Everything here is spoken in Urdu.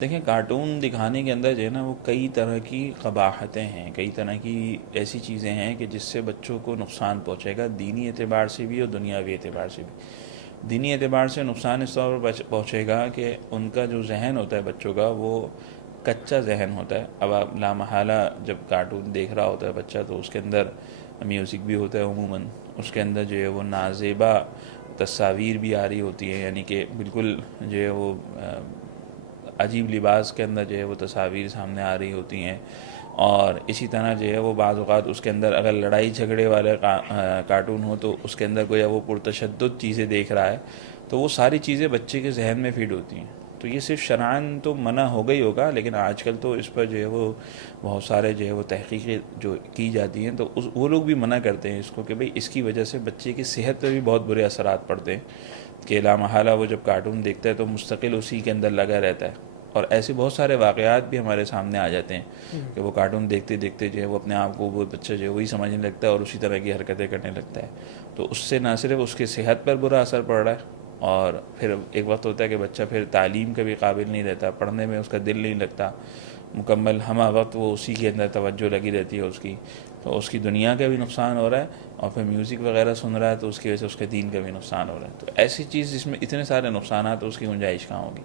دیکھیں، کارٹون دکھانے کے اندر جو ہے نا وہ کئی طرح کی قباحتیں ہیں، کئی طرح کی ایسی چیزیں ہیں کہ جس سے بچوں کو نقصان پہنچے گا، دینی اعتبار سے بھی اور دنیاوی اعتبار سے بھی۔ دینی اعتبار سے نقصان اس طور پر پہنچے گا کہ ان کا جو ذہن ہوتا ہے بچوں کا، وہ کچا ذہن ہوتا ہے۔ اب آپ لامحالہ جب کارٹون دیکھ رہا ہوتا ہے بچہ تو اس کے اندر میوزک بھی ہوتا ہے، عموماً اس کے اندر جو ہے وہ نازیبا تصاویر بھی آ رہی ہوتی ہیں، یعنی کہ بالکل جو ہے وہ عجیب لباس کے اندر جو ہے وہ تصاویر سامنے آ رہی ہوتی ہیں، اور اسی طرح جو ہے وہ بعض اوقات اس کے اندر اگر لڑائی جھگڑے والے کارٹون ہو تو اس کے اندر کوئی وہ پرتشدد چیزیں دیکھ رہا ہے، تو وہ ساری چیزیں بچے کے ذہن میں فیڈ ہوتی ہیں۔ تو یہ صرف شرعاً تو منع ہو گئی ہوگا، لیکن آج کل تو اس پر جو ہے وہ بہت سارے جو ہے وہ تحقیقیں جو کی جاتی ہیں، تو وہ لوگ بھی منع کرتے ہیں اس کو کہ بھئی اس کی وجہ سے بچے کی صحت پہ بھی بہت برے اثرات پڑتے ہیں، کہ لامحالہ وہ جب کارٹون دیکھتا ہے تو مستقل اسی کے اندر لگا رہتا ہے، اور ایسے بہت سارے واقعات بھی ہمارے سامنے آ جاتے ہیں کہ وہ کارٹون دیکھتے دیکھتے جو ہے وہ اپنے آپ کو وہ بچہ جو ہے وہی سمجھنے لگتا ہے اور اسی طرح کی حرکتیں کرنے لگتا ہے۔ تو اس سے نہ صرف اس کی صحت پر برا اثر پڑ رہا ہے، اور پھر ایک وقت ہوتا ہے کہ بچہ پھر تعلیم کا بھی قابل نہیں رہتا، پڑھنے میں اس کا دل نہیں لگتا، مکمل ہمہ وقت وہ اسی کے اندر توجہ لگی رہتی ہے اس کی، تو اس کی دنیا کا بھی نقصان ہو رہا ہے، اور پھر میوزک وغیرہ سن رہا ہے تو اس کی وجہ سے اس کے دین کا بھی نقصان ہو رہا ہے۔ تو ایسی چیز جس میں اتنے سارے نقصانات، اس کی گنجائش کہاں ہوگی؟